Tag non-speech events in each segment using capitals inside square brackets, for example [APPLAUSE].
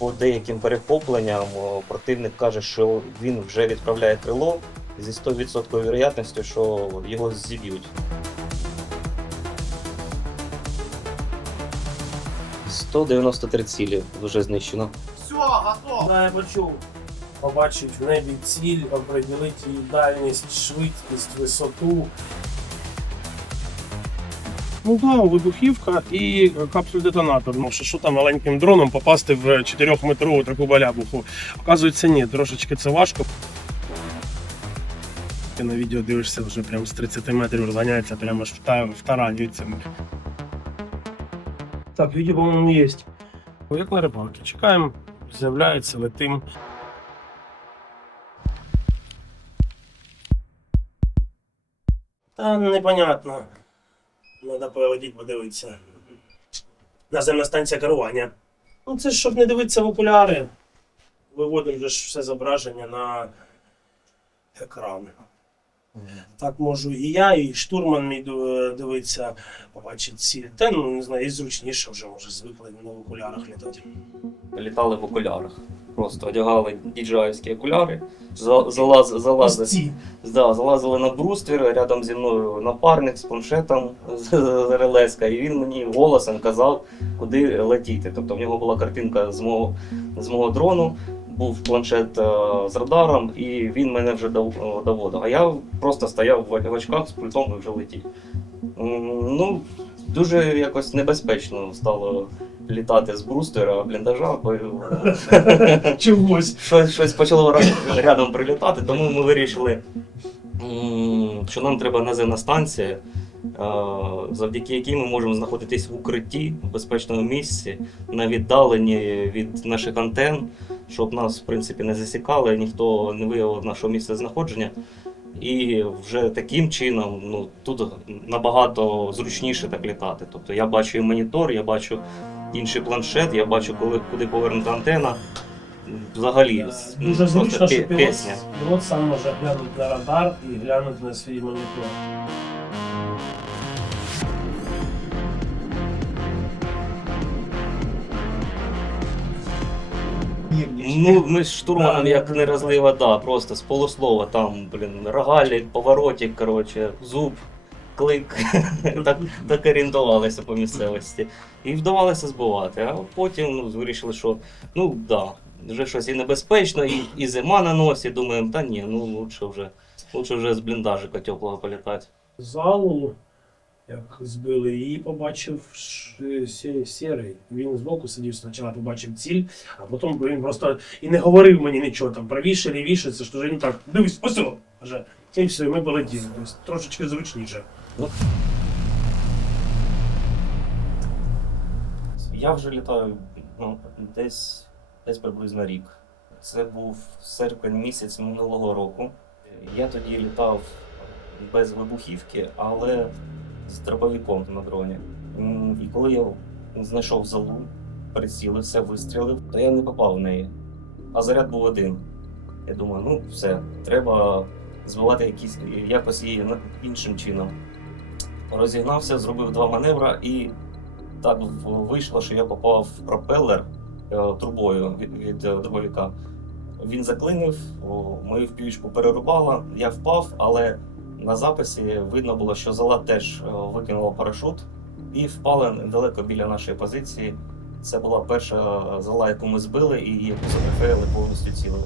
по деяким перехопленням противник каже, що він вже відправляє крило зі 100% вірогятністю, що його зіб'ють. «193 цілі вже знищено. Все, готово. Да, я почув. Побачить в небі ціль, определити її дальність, швидкість, висоту. Ну вибухівка і капсуль-детонатор. Ну, що, що там маленьким дроном попасти в 4-метрову таку балябуху. Оказується, ні, трошечки це важко. Ти на відео дивишся вже прям з 30 метрів розганяється, прямо аж вта- втаранюється. Так, відео, по-моєму, є. Як на рибалки. Чекаємо, з'являється, летим. Та непонятно. Треба полетіти подивитися. Наземна станція керування. Ну це ж щоб не дивитися в окуляри. Виводимо вже ж все зображення на екран. Так можу і я, і штурман мій дивиться, побачить ціль. Та ну не знаю, і зручніше вже може звикли на окулярах літати. Літали в окулярах. Просто одягали діджаївські окуляри, за- залаз, залазили. Да, залазили на бруствір, рядом зі мною напарник з планшетом з з релеска, і він мені голосом казав, куди летіти. Тобто в нього була картинка з мого, з мого дрону, був планшет е, з радаром, і він мене вже е, доводив. А я просто стояв в очках з пультом і вже летів. Ну, дуже якось небезпечно стало літати з брустера бліндажа, бо [LAUGHS] Чогось. [LAUGHS] щось, щось почало рядом прилітати, тому ми вирішили, що нам треба наземна станція, е, завдяки якій ми можемо знаходитись в укритті, в безпечному місці, на віддаленні від наших антен, щоб нас в принципі не засікали, ніхто не виявив нашого місця знаходження. І вже таким чином ну, тут набагато зручніше так літати. Тобто я бачу і монітор, я бачу інший планшет, я бачу, коли куди повернута антена. Взагалі, Дуже просто зручно, що пілот, пілот сам може глянути на радар і глянути на свій монітор. Ну, ми з штурманом як не да. просто з полуслова там, блін, рогалік, поворотик, коротше, зуб, клик. [LAUGHS] так, так орієнтувалися по місцевості. І вдавалося збивати. А потім ну, вирішили, що ну да, вже щось і небезпечно, і, і зима на носі. Думаємо, та ні, ну лучше вже, лучше вже з бліндажика теплого політати. Залу, як збили її, побачив сірий. Він збоку сидів спочатку, побачив ціль, а потім він просто і не говорив мені нічого там правіше, лівіше, це ж вже він так, дивись, ось! Каже, і все, ми полетіли. Трошечки зручніше. Я вже літаю ну, десь, десь приблизно рік. Це був серпень місяць минулого року. Я тоді літав без вибухівки, але з дробовиком на дроні. І коли я знайшов залу, прицілився, вистрілив, то я не попав в неї. А заряд був один. Я думаю, ну все, треба збивати якісь, якось її іншим чином. Розігнався, зробив два маневри і так вийшло, що я попав в пропелер е, трубою від, від е, дробовика. Він заклинив, мою впівішку перерубало, я впав, але на записі видно було, що зала теж е, викинула парашут і впала недалеко біля нашої позиції. Це була перша зала, яку ми збили, і яку затрофеїли повністю цілою.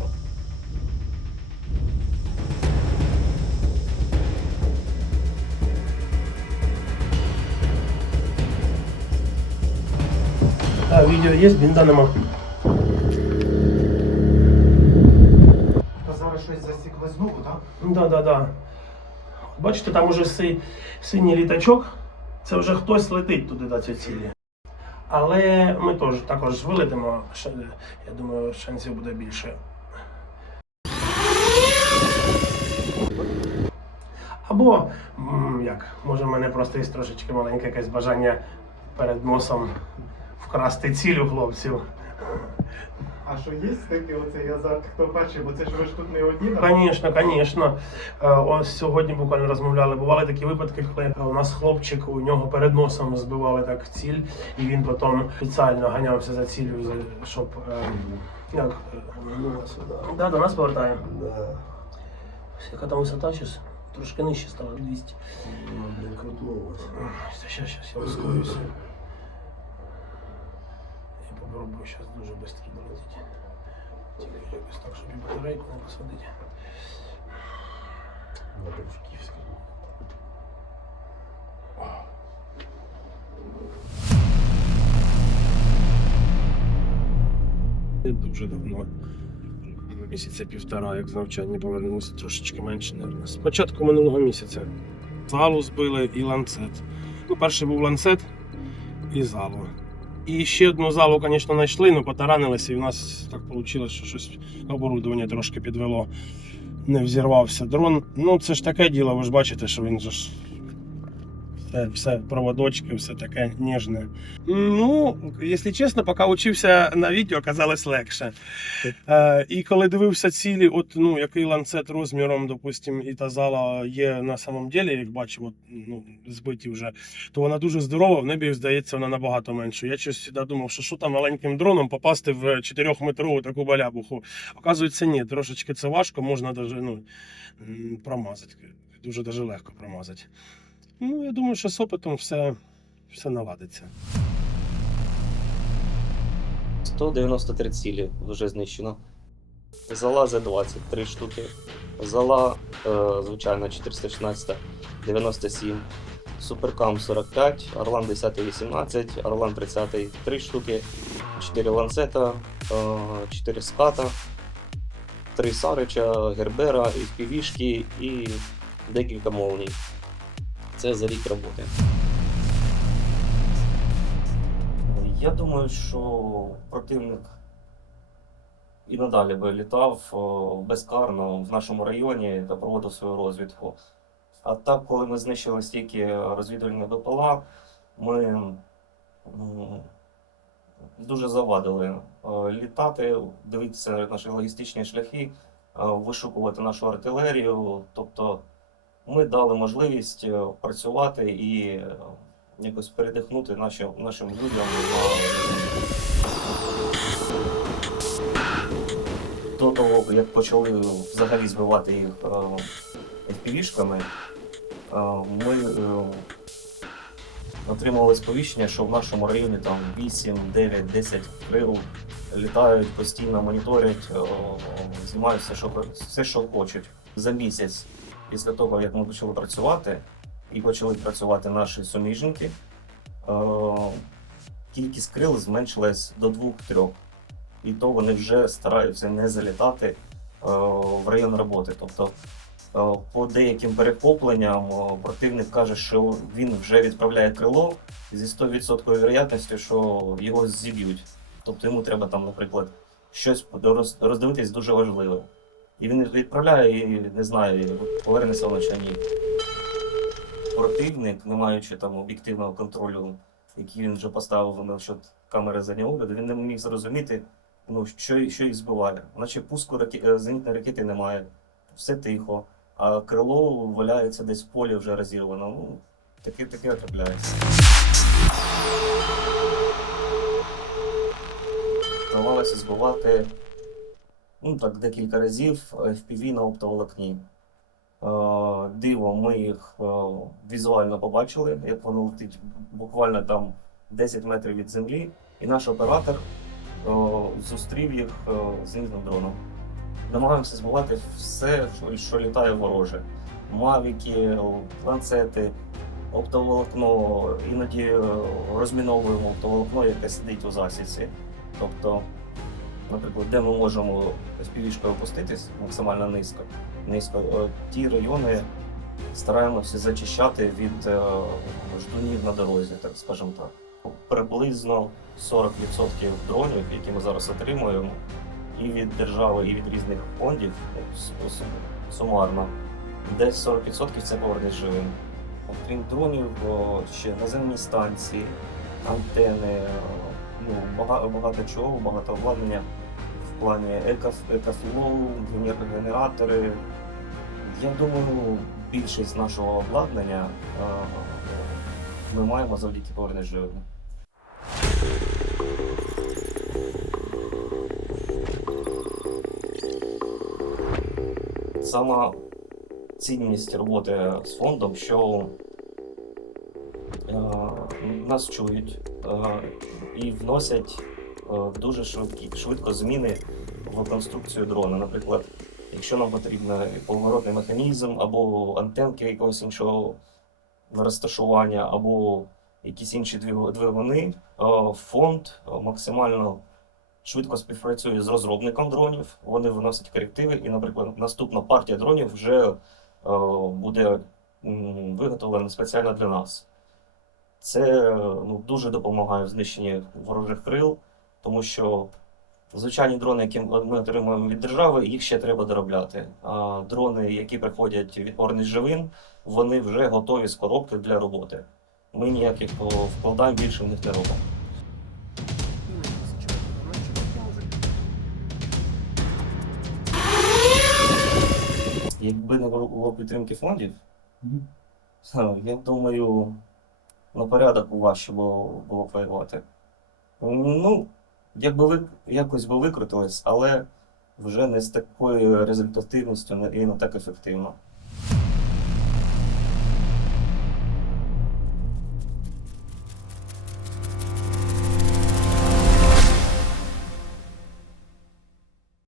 А, відео є, бінда нема. Зараз щось засікли знову, так? Да, да, да. Бачите, там уже си, синій літачок. Це вже хтось летить туди до цієї цілі. Але ми теж також вилетимо. Я думаю, шансів буде більше. Або, як, може, в мене просто є трошечки маленьке якесь бажання перед носом вкрасти ціль у хлопців. А що є такий оцей азарт, хто перший, бо це ж ви ж тут не одні. Звісно, звісно. Е, Ось сьогодні буквально розмовляли. Бували такі випадки, коли у нас хлопчик у нього перед носом збивали так ціль, і він потім спеціально ганявся за ціллю, щоб е, як е, да, до нас повертає. Да. Яка там висота зараз? Трошки нижче стало 200. Ну, блин, крутнулось. Сейчас, сейчас, я ускорюсь. Попробую сейчас дуже быстро долететь. Тільки якось так, щоб і батарейку посадити. В Киевск. Дуже давно. Місяця півтора, як з навчання повернувся, трошечки менше, мабуть. З початку минулого місяця. Залу збили і ланцет. Ну, перший був ланцет і залу. І ще одну залу, звісно, знайшли, але потаранилися, і в нас так вийшло, що щось оборудування трошки підвело. Не взірвався дрон. Ну, це ж таке діло, ви ж бачите, що він ж все, все проводочки, все таке ніжне. Ну, якщо чесно, поки учився на відео, казалось легше. Е, і коли дивився цілі, от ну який ланцет розміром, допустим, і та зала є на самом деле, як бачив, от, ну, збиті вже, то вона дуже здорова, в небі здається, вона набагато менше. Я щось завжди думав, що що там маленьким дроном попасти в 4-метрову таку балябуху. Оказується, ні, трошечки це важко, можна даже, ну, промазати. Дуже даже легко промазати. Ну, я думаю, що з опитом все, все наладиться. 193 цілі вже знищено. Зала Z20 3 штуки. Зала, е, звичайно, 416, 97. Суперкам 45, Орлан 10 18, Орлан 30 3 штуки, 4 ланцета, е, 4 ската, 3 Сарича, Гербера, і півішки і декілька молній. Це за рік роботи. Я думаю, що противник і надалі би літав безкарно в нашому районі та проводив свою розвідку. А так, коли ми знищили стільки розвідувальних БПЛА, ми дуже завадили літати, дивитися наші логістичні шляхи, вишукувати нашу артилерію. Тобто ми дали можливість е, працювати і е, якось передихнути нашим, нашим людям до того, як почали взагалі збивати їх FPV-шками, е, ми отримали сповіщення, що в нашому районі там 8, 9, 10 крил літають постійно, моніторять, знімають все, що, все, що хочуть. За місяць після того, як ми почали працювати, і почали працювати наші суміжники, е, кількість крил зменшилась до двох-трьох. І то вони вже стараються не залітати е, в район роботи. Тобто е, по деяким перехопленням противник каже, що він вже відправляє крило зі 100% вірогідністю, що його зіб'ють. Тобто йому треба там, наприклад, щось роздивитись дуже важливе. І він відправляє і не знає, повернеться воно чи ні. Противник, не маючи там об'єктивного контролю, який він вже поставив на счет камери заднього огляду, він не міг зрозуміти, ну, що, що їх збиває. Наче пуску раке... зенітної ракети немає, все тихо, а крило валяється десь в полі вже розірвано. Ну, таке, таке трапляється. Вдавалося збивати ну, так, декілька разів FPV на оптоволокні. Е, Диво, ми їх е, візуально побачили, як воно летить буквально там 10 метрів від землі, і наш оператор е, зустрів їх е, зенітним дроном. Намагаємося збивати все, що, літає вороже. Мавіки, ланцети, оптоволокно, іноді е, розміновуємо оптоволокно, яке сидить у засідці. Тобто, наприклад, де ми можемо співішкою опуститись максимально низько, низько, е, ті райони стараємося зачищати від е, ждунів на дорозі, так скажемо так. Приблизно 40% дронів, які ми зараз отримуємо, і від держави, і від різних фондів ну, сумарно, десь 40% це повернись живим. Окрім дронів, ще наземні станції, антени, ну, багато, багато чого, багато обладнання в плані екофлоу, генер- генератори. Я думаю, більшість нашого обладнання е, ми маємо завдяки поверненню живлення. Сама цінність роботи з фондом, що нас чують е, і вносять е, дуже швидкі, швидко зміни в конструкцію дрона. Наприклад, якщо нам потрібен поворотний механізм або антенки якогось іншого розташування, або якісь інші двигуни, е, фонд е, максимально швидко співпрацює з розробником дронів. Вони вносять корективи, і, наприклад, наступна партія дронів вже е, буде виготовлена спеціально для нас. Це ну, дуже допомагає в знищенні ворожих крил, тому що звичайні дрони, які ми отримуємо від держави, їх ще треба доробляти. А дрони, які приходять від орних живин, вони вже готові з коробки для роботи. Ми ніяких вкладань більше в них не робимо. Якби не було підтримки фондів, Я думаю, на порядок у вас було, було воювати. Ну, якби ви якось би викрутились, але вже не з такою результативністю і не так ефективно.